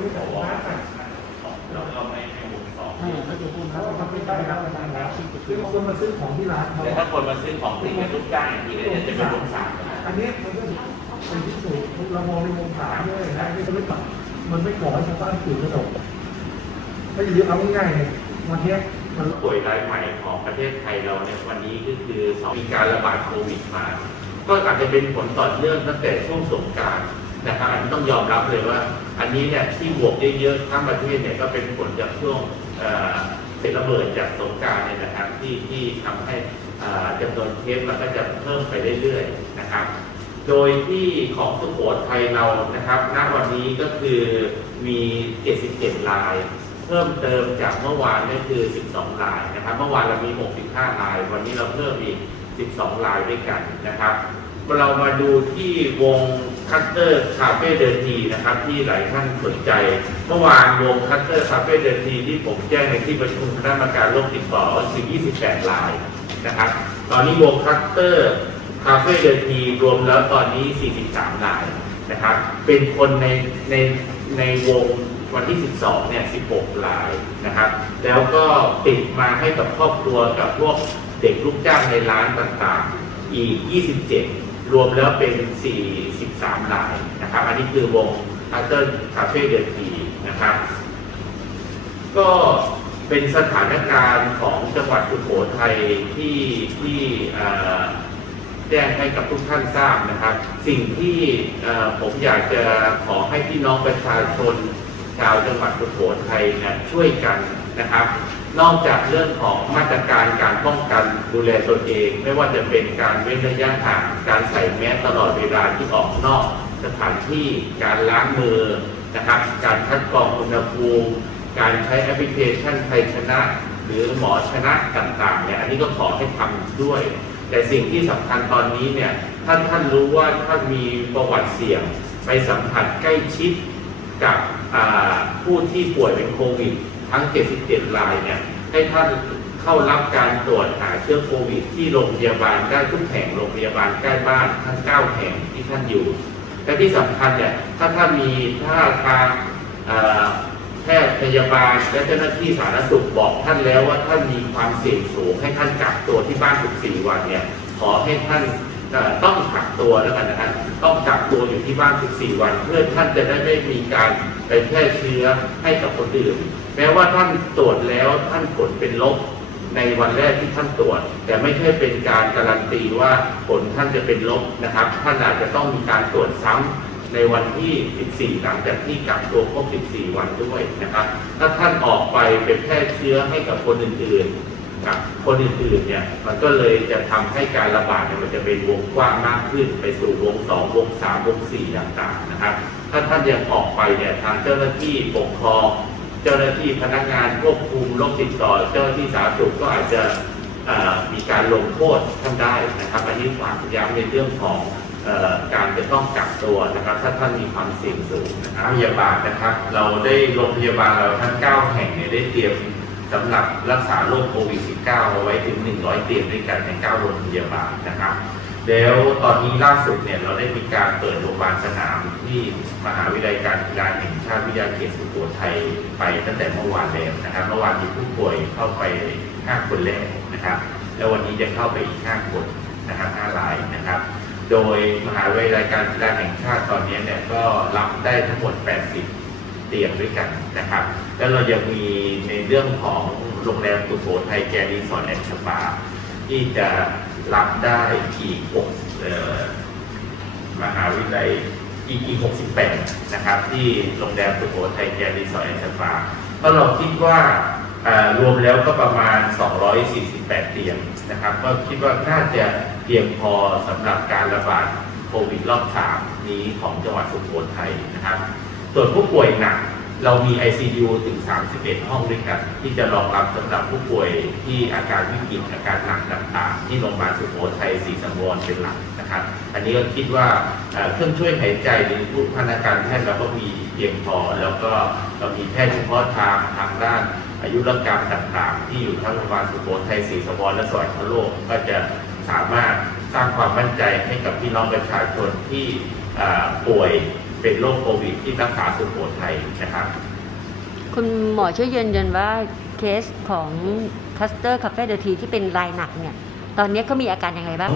รู้จักร้านอะแล้วก็ไม่ให้วงสองอ่าแล้วจะพูดนะว่าทำไม่ได้รับประทานแล้วซึ่งคนมาซื้อของที่ร้านเขาแต่ถ้าคนมาซื้อของติดเป็นลูกจ้างอย่างนี้เนี่ยจะเป็นวงสามนะอันนี้มันก็เป็นที่สุดเรามองในมุมขายด้วยนะไม่ใช่ไม่ตัดมันไม่ก่อให้ชาวบ้านตื่นกระโดดถ้าอย่างนี้เอาง่ายๆเนี่ยวันเนี้ยมันผู้ป่วยรายใหม่ของประเทศไทยเราเนี่ยวันนี้ก็คือสองมีการระบาดโควิดมา ก็อาจจะเป็นผลต่อเนื่องตั้งแต่ช่วงสงกราร นะครับอันนี้ต้องยอมรับเลยว่า อันนี้เนี่ยที่บวกเยอะๆทั้งประเทศเนี่ยก็เป็นผลจากช่วงเอ่อเศษระเบิดจากสงการเนี่ยนะครับที่ที่ทำให้อ่าจำนวนเคสมันก็จะเพิ่มไปเรื่อยๆนะครับ โดยที่ของสุโขทัยเรานะครับณวันนี้ก็คือมี 77 ราย เพิ่มเติมจากเมื่อวานนี่คือ 12 รายนะครับ เมื่อวานเรามี 65 ราย วันนี้เราเพิ่มอีก 12 รายด้วยกันนะครับเรามาดูที่วง คัตเตอร์คาเฟ่เดินทีนะครับที่หลายท่านสนใจ เมื่อวานวงคัตเตอร์คาเฟ่เดินทีที่ผมแจ้งในที่ประชุมคณะกรรมการโรคติดต่อคือ 28 รายนะครับ ตอนนี้วงคัตเตอร์คาเฟ่เดินทีรวมแล้วตอนนี้ 43 รายนะครับ เป็นคนในในในวงวันที่ 12 เนี่ย 16 รายนะครับ แล้วก็ติดมาให้กับครอบครัวกับพวกเด็กลูกจ้างในร้านต่างๆ อีก 27 รวมแล้วเป็น 3รายนะครับ อันนี้คือวงคาเตอร์คาเฟ่เดินทีนะครับ ก็เป็นสถานการณ์ของจังหวัดสุโขทัยที่ที่แจ้งให้กับทุกท่านทราบนะครับ สิ่งที่ผมอยากจะขอให้พี่น้องประชาชนชาวจังหวัดสุโขทัยนี่ยช่วยกันนะครับ นอกจากเรื่องของมาตรการการป้องกันดูแลตนเอง ไม่ว่าจะเป็นการเว้นระยะห่างการใส่แมสตลอดเวลาที่ออกนอกสถานที่การล้างมือนะครับ การคัดกรองอุณหภูมิ การใช้แอปพลิเคชันไทยชนะ หรือหมอชนะต่างๆเนี่ยอันนี้ก็ขอให้ทำด้วย แต่สิ่งที่สำคัญตอนนี้เนี่ยท่านท่านรู้ว่าท่านมีประวัติเสี่ยงไปสัมผัสใกล้ชิดกับ ผู้ที่ป่วยเป็นโควิดทั้ง 77 รายเนี่ยให้ท่านเข้ารับการตรวจหาเชื้อโควิด ที่โรงพยาบาลได้ทุกแห่งโรงพยาบาลใกล้บ้านทั้ง 9 แห่งที่ท่านอยู่ และที่สำคัญเนี่ยถ้าท่านมีถ้าทางอ่าแพทย์พยาบาลและเจ้าหน้าที่สาธารณสุขบอกท่านแล้วว่าท่านมีความเสี่ยงสูงให้ท่านกักตัวที่บ้าน 14 วันเนี่ยขอให้ท่าน ต้องกักตัวแล้วกันนะครับต้องกักตัวอยู่ที่บ้าน 14 วัน เพื่อท่านจะได้ไม่มีการไปแพร่เชื้อให้กับคนอื่น แม้ว่าท่านตรวจแล้วท่านผลเป็นลบในวันแรกที่ท่านตรวจ แต่ไม่ใช่เป็นการการันตีว่าผลท่านจะเป็นลบนะครับ ท่านอาจจะต้องมีการตรวจซ้ำในวันที่ 14 หลังจากที่กักตัวครบ 14 วันด้วยนะครับ ถ้าท่านออกไปเป็นแพร่เชื้อให้กับคนอื่นๆ กับคนอื่นๆเนี่ยมันก็เลยจะทำให้การระบาดเนี่ยมันจะเป็นวงกว้างมากขึ้น ไปสู่วง2วง3วง4ต่างๆนะครับ ถ้าท่านยังออกไปเนี่ยทางเจ้าหน้าที่ปกครอง เจ้าหน้าที่พนักงานควบคุมโรคติดต่อ เจ้าหน้าที่สาธารณสุขก็อาจจะมีการลงโทษท่านได้นะครับอันนี้ฝากย้ำในเรื่องของการจะต้องกักตัวนะครับ ถ้าท่านมีความเสี่ยงสูงนะครับพยาบาลนะครับ เราได้โรงพยาบาลเราทั้ง9แห่งเนี่ยได้เตรียม สำหรับรักษาโรคโควิด -19 เอาไว้ถึง 100 เตียงด้วยกันใน 9 โรงพยาบาลนะครับ แล้วตอนนี้ล่าสุดเนี่ยเราได้มีการเปิดโรงพยาบาลสนามที่มหาวิทยาลัยการกีฬาแห่งชาติวิทยาเขตสุโขทัยไปตั้งแต่เมื่อวานแล้วนะครับเมื่อวานมีผู้ป่วยเข้าไป 5 คนแรกนะครับ แล้ววันนี้จะเข้าไปอีก 5 คนนะครับ5รายนะครับ โดยมหาวิทยาลัยการกีฬาแห่งชาติตอนนี้เนี่ยก็รับได้ทั้งหมด 80 เตียงด้วยกันนะครับ แล้วเรายังมีในเรื่องของโรงแรมสุโขทัยแกรีสอร์ทแอนด์สปาที่จะรับได้อีก6มหาวิทยาลัยอีกอีก68 นะครับ ที่โรงแรมสุโขทัยแกรีสอร์ทแอนด์สปาก็เราคิดว่ารวมแล้วก็ประมาณ 248 เตียงนะครับ ก็คิดว่าน่าจะเพียงพอสำหรับการระบาดโควิดรอบสามนี้ของจังหวัดสุโขทัยนะครับ ส่วนผู้ป่วยหนัก เรามี ICU ถึง 31 ห้องด้วยกันที่จะรองรับสำหรับผู้ป่วยที่อาการวิกฤตอาการหนักต่างๆ ที่โรงพยาบาลสุโขทัยศรีสังวรเป็นหลักนะครับ อันนี้ก็คิดว่าเครื่องช่วยหายใจหรือผู้พนักานแพทย์เราก็มีเพียงพอ แล้วก็เรามีแพทย์เฉพาะทางทางด้านอายุรกรรมต่างๆ ที่อยู่ทั้งโรงพยาบาลสุโขทัยศรีสังวรและสวรรคโลกก็จะสามารถสร้างความมั่นใจให้กับพี่น้องประชาชนที่ป่วย เป็นโรคโควิดที่รักษาสุโขทัยนะครับคุณหมอช่วยยืนยันว่าเคสของคัสเตอร์คาเฟ่เดอทีที่เป็นรายหนักเนี่ย ตอนนี้เขามีอาการอย่างไรบ้าง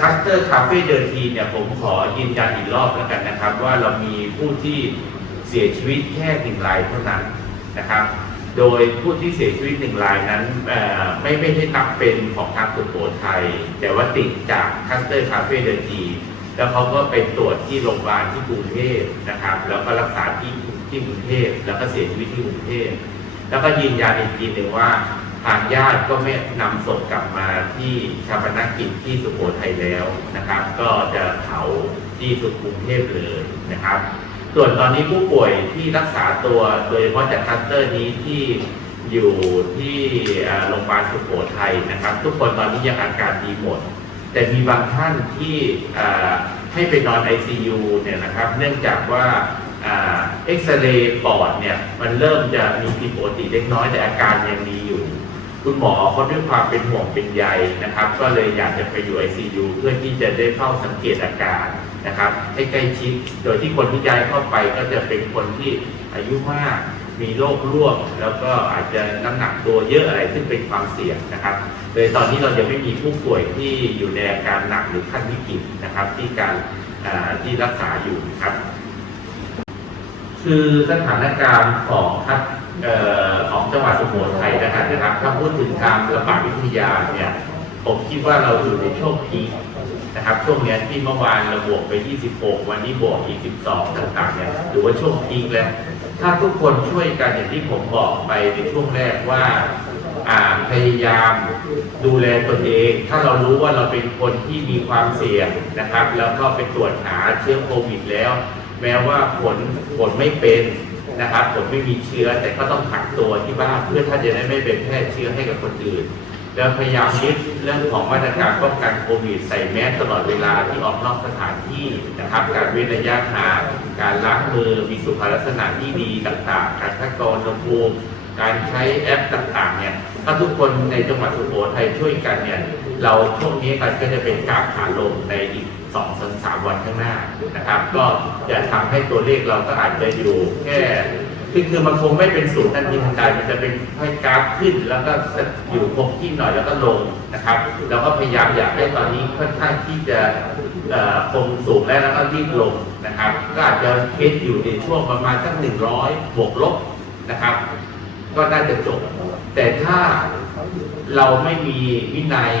คัสเตอร์คาเฟ่เดินทีเนี่ยผมขอยืนยันอีกรอบแล้วกันนะครับ ว่าเรามีผู้ที่เสียชีวิตแค่หนึ่งรายเท่านั้นนะครับ โดยผู้ที่เสียชีวิตหนึ่งรายนั้นเอ่อไม่ไม่ได้นับเป็นของทางสุโขทัยแต่ว่าติดจากคัสเตอร์คาเฟ่เดินที แล้วเขาก็ไปตรวจที่โรงพยาบาลที่กรุงเทพนะครับ แล้วก็รักษาที่ที่กรุงเทพแล้วก็เสียชีวิตที่กรุงเทพแล้วก็ยืนยันอีกทีหนึ่งว่าทางญาติก็ไม่นำศพกลับมาที่ชาปนกิจที่สุโขทัยแล้วนะครับ ก็จะเผาที่สุกรุงเทพเลยนะครับ ส่วนตอนนี้ผู้ป่วยที่รักษาตัวโดยเฉพาะจากคลัสเตอร์นี้ที่อยู่ที่โรงพยาบาลสุโขทัยนะครับ ทุกคนตอนนี้ยังอาการดีหมด แต่มีบางท่านที่ให้ไปนอน ICU เนี่ยนะครับ เนื่องจากว่าเอ็กซเรย์ปอดเนี่ยมันเริ่มจะมีผิดปกติเล็กน้อยแต่อาการยังมีอยู่ คุณหมอเขาด้วยความเป็นห่วงเป็นใยนะครับ ก็เลยอยากจะไปอยู่ ICU เพื่อที่จะได้เฝ้าสังเกตอาการนะครับ ให้ใกล้ชิด โดยที่คนที่ย้ายเข้าไปก็จะเป็นคนที่อายุมาก มีโรคร่วม แล้วก็อาจจะน้ำหนักตัวเยอะอะไรซึ่งเป็นความเสี่ยงนะครับ โดยตอนนี้เรายังไม่มีผู้ป่วยที่อยู่ในอาการหนักหรือขั้นวิกฤตนะครับ ที่การที่รักษาอยู่ครับ คือสถานการณ์ของทัศเอ่อของจังหวัดสุโขทัยนะครับนะครับ ถ้าพูดถึงทางระบาดวิทยาเนี่ยผมคิดว่าเราอยู่ในช่วงพีคนะครับช่วงนี้ที่เมื่อวานเราบวกไป 26 วันนี้บวกอีก 12 ต่างๆเนี่ยถือว่าช่วงพีคแล้ว ถ้าทุกคนช่วยกันอย่างที่ผมบอกไปในช่วงแรกว่าอ่าพยายามดูแลตนเอง ถ้าเรารู้ว่าเราเป็นคนที่มีความเสี่ยงนะครับ แล้วก็ไปตรวจหาเชื้อโควิดแล้ว แม้ว่าผลผลไม่เป็นนะครับ ผลไม่มีเชื้อแต่ก็ต้องกักตัวที่บ้านเพื่อท่านจะได้ไม่เป็นแพร่เชื้อให้กับคนอื่น แล้วพยายามยึดเรื่องของมาตรการป้องกันโควิดใส่แมสตลอดเวลาที่ออกนอกสถานที่นะครับ การเว้นระยะห่างการล้างมือมีสุขลักษณะที่ดีต่างๆ การคัดกรองอุณหภูมิการใช้แอปต่างๆเนี่ยถ้าทุกคนในจังหวัดสุโขทัยช่วยกันเนี่ยเราช่วงนี้กันก็จะเป็นกราฟขาลงในอีกสองสามวันข้างหน้านะครับ ก็จะทำให้ตัวเลขเราก็อาจจะอยู่แค่ คือคือมันคงไม่เป็นศูนย์ทันทีทันใดมันจะเป็นค่อยกราฟขึ้น แล้วก็อยู่คงที่หน่อยแล้วก็ลงนะครับ แล้วก็พยายามอยากให้ตอนนี้ค่อนข้างที่จะคงสูงแล้วแล้วก็รีบลงนะครับ ก็อาจจะเคสอยู่ในช่วงประมาณสักหนึ่งร้อยบวกลบนะครับ ก็น่าจะจบ แต่ถ้าเราไม่มีวินัย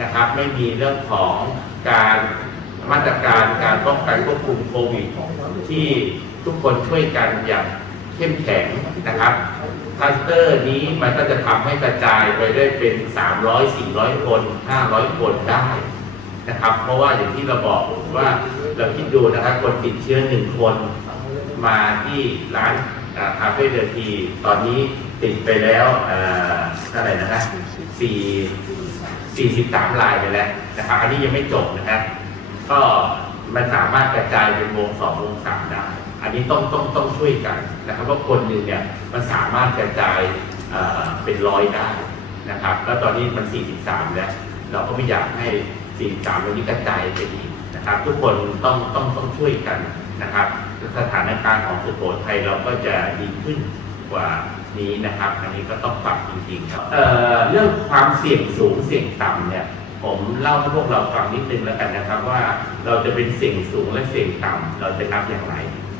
นะครับ ไม่มีเรื่องของการมาตรการการป้องกันควบคุมโควิดที่ทุกคนช่วยกันอย่าง เข้มแข็งนะครับคลัสเตอร์นี้มันก็จะทำให้กระจายไปได้เป็น 300 400 คน 500 คนได้นะครับ เพราะว่าอย่างที่เราบอกว่าเราคิดดูนะครับคนติดเชื้อหนึ่งคน มาที่ร้านคาเฟ่เดอทีตอนนี้ติดไปแล้วอ่าเท่าไรนะครับสี่สี่สิบสามรายไปแล้วนะครับ อันนี้ยังไม่จบนะครับ ก็มันสามารถกระจายเป็นวงสองวงสามได้ อันนี้ต้องต้องต้องช่วยกันนะครับว่าคนหนึ่งเนี่ยมันสามารถกระจายเป็นร้อยได้นะครับ แล้วตอนนี้มัน 43 แล้ว เราก็ไม่อยากให้ 43ตรงนี้กระจายไปอีกนะครับ ทุกคนต้องต้องต้องช่วยกันนะครับสถานการณ์ของสุโขทัยเราก็จะดีขึ้นกว่านี้นะครับ อันนี้ก็ต้องปรับจริงๆครับเเรื่องความเสี่ยงสูงเสี่ยงต่ำเนี่ยผมเล่าให้พวกเราฟังนิดนึงแล้วกันนะครับว่าเราจะเป็นเสี่ยงสูงและเสี่ยงต่ำเราจะนับอย่างไร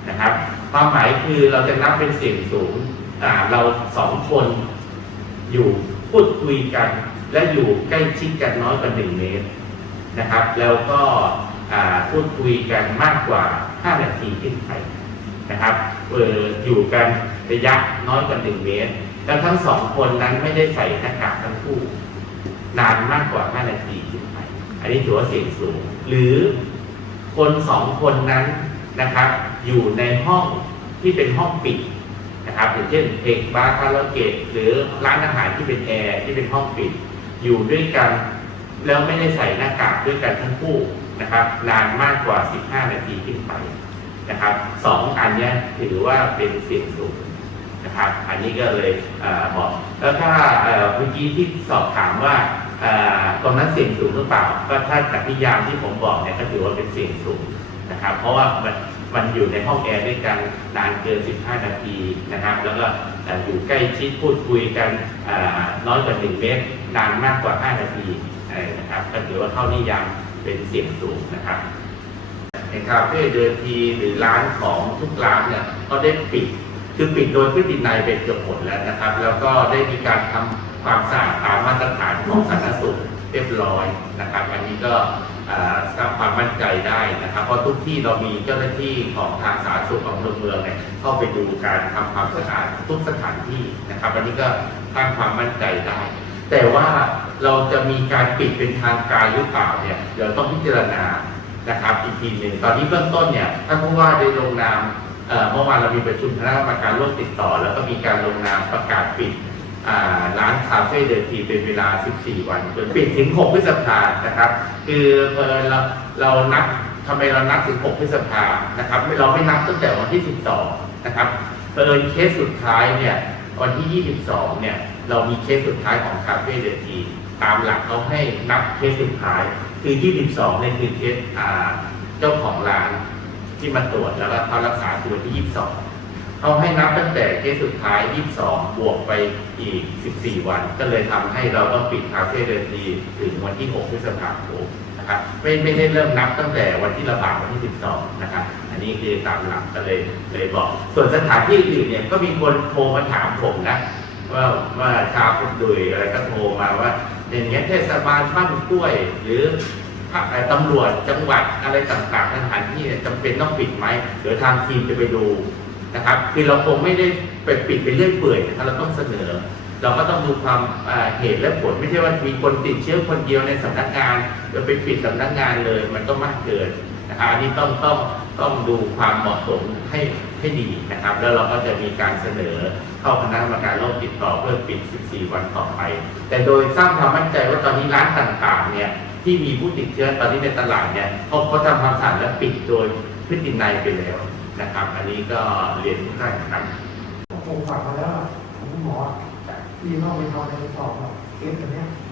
นะครับความหมายคือเราจะนับเป็นเสียงสูงเราสองคนอยู่พูดคุยกัน และอยู่ใกล้ชิดกันน้อยกว่าหนึ่งเมตรนะครับ แล้วก็พูดคุยกันมากกว่า 5 นาทีขึ้นไปนะครับเอออยู่กันระยะน้อยกว่าหนึ่งเมตร แล้วทั้งสองคนนั้นไม่ได้ใส่หน้ากากทั้งคู่ นานมากกว่า 5 นาทีขึ้นไป อันนี้ถือว่าเสี่ยงสูง หรือคนสองคนนั้น นะครับ อยู่ในห้องที่เป็นห้องปิดนะครับอย่างเช่นเพลงบาร์คาราโอเกะหรือร้านอาหารที่เป็นแอร์ที่เป็นห้องปิด อยู่ด้วยกัน แล้วไม่ได้ใส่หน้ากากด้วยกันทั้งคู่นะครับนานมากกว่า 15 นาทีขึ้นไปนะครับสองอันนี้ถือว่าเป็นเสี่ยงสูงนะครับ อันนี้ก็เลยบอกแล้วถ้าเมื่อกี้ที่สอบถามว่าเอ่อตรงนั้นเสี่ยงสูงหรือเปล่า ก็ถ้าจากนิยามที่ผมบอกเนี่ยก็ถือว่าเป็นเสี่ยงสูง นะครับ เพราะว่ามันมันอยู่ในห้องแอร์ด้วยกันนานเกิน 15 นาทีนะครับ แล้วก็อยู่ใกล้ชิดพูดคุยกันน้อยกว่า 1 เมตร นานมากกว่า 5 นาทีนะครับก็ถือว่าเข้านิยามเป็นเสี่ยงสูงนะครับ ในคาเฟ่เดินทีหรือร้านของทุกร้านเนี่ยก็ได้ปิดคือปิดโดยพฤตินัยเป็นเกือบหมดแล้วนะครับ แล้วก็ได้มีการทำความสะอาดตามมาตรฐานของสาธารณสุขเรียบร้อยนะครับ อันนี้ก็ สร้างความมั่นใจได้นะครับ เพราะทุกที่เรามีเจ้าหน้าที่ของทางสาธารณสุขของเมืองเนี่ยเข้าไปดูการทำความสะอาดทุกสถานที่นะครับอันนี้ก็สร้างความมั่นใจได้ แต่ว่าเราจะมีการปิดเป็นทางการหรือเปล่าเนี่ยเดี๋ยวต้องพิจารณานะครับอีกทีหนึ่งตอนนี้เบื้องต้นเนี่ยท่านผู้ว่าได้ลงนามเมื่อวานเรามีประชุมคณะกรรมการโร่วมติดต่อ แล้วก็มีการลงนามประกาศปิด ร้านคาเฟ่เดินทีเป็นเวลา 14 วันจนปิดถึง 6 พฤษภานะครับ คือเออเราเรานับทำไมเรานับถึง 6 พฤษภานะครับไม่เราไม่นับตั้งแต่วันที่ 12 นะครับเอิญเคสสุดท้ายเนี่ยวันที่ 22 เนี่ย เรามีเคสสุดท้ายของคาเฟ่เดินทีตามหลักเขาให้นับเคสสุดท้าย คือ 22เนี่ยคือเคสเจ้าของร้านที่มาตรวจแล้วก็เขารักษาตัวที่ 22 เขาให้นับตั้งแต่เคสสุดท้าย 22 บวกไปอีก 14 วัน ก็เลยทำให้เราต้องปิดคาเฟ่เดินทีถึงวันที่ 6 พฤษภาคมนะครับไม่ไม่ได้เริ่มนับตั้งแต่วันที่ระบาดวันที่ 12 นะครับอันนี้คือตามหลักก็เลยเลยบอก ส่วนสถานที่อื่นเนี่ยก็มีคนโทรมาถามผมนะว่าว่าชาวคุณดุยอะไรก็โทรมาว่า อย่างเงี้ยเทศบาลบ้านกล้วย หรือภาคตำรวจจังหวัดอะไรต่างๆสถานที่จำเป็นต้องปิดไหมเดี๋ยวทางทีมจะไปดู นะครับคือเราคงไม่ได้ไปปิดไปเรื่อยเปื่อยนะครับเราต้องเสนอ เราก็ต้องดูความเหตุและผลไม่ใช่ว่ามีคนติดเชื้อคนเดียวในสำนักงานเดี๋ยวไปปิดสำนักงานเลย มันก็มากเกินนะครับอันนี้ต้องต้องต้องดูความเหมาะสมให้ให้ดีนะครับ แล้วเราก็จะมีการเสนอเข้าคณะกรรมการโรคติดต่อเพื่อปิด 14 วันต่อไป แต่โดยสร้างความมั่นใจว่าตอนนี้ร้านต่างๆเนี่ยที่มีผู้ติดเชื้อตอนนี้ในตลาดเนี่ยเขาเขาทำความสะอาดและปิดโดยพฤตินัยไปแล้ว นะครับ อันนี้ก็เรียนทุกท่านครับผมฝากมาแล้วอะคุณหมอที่นอกไปทำในสอบอะเคสอัวเนี้ย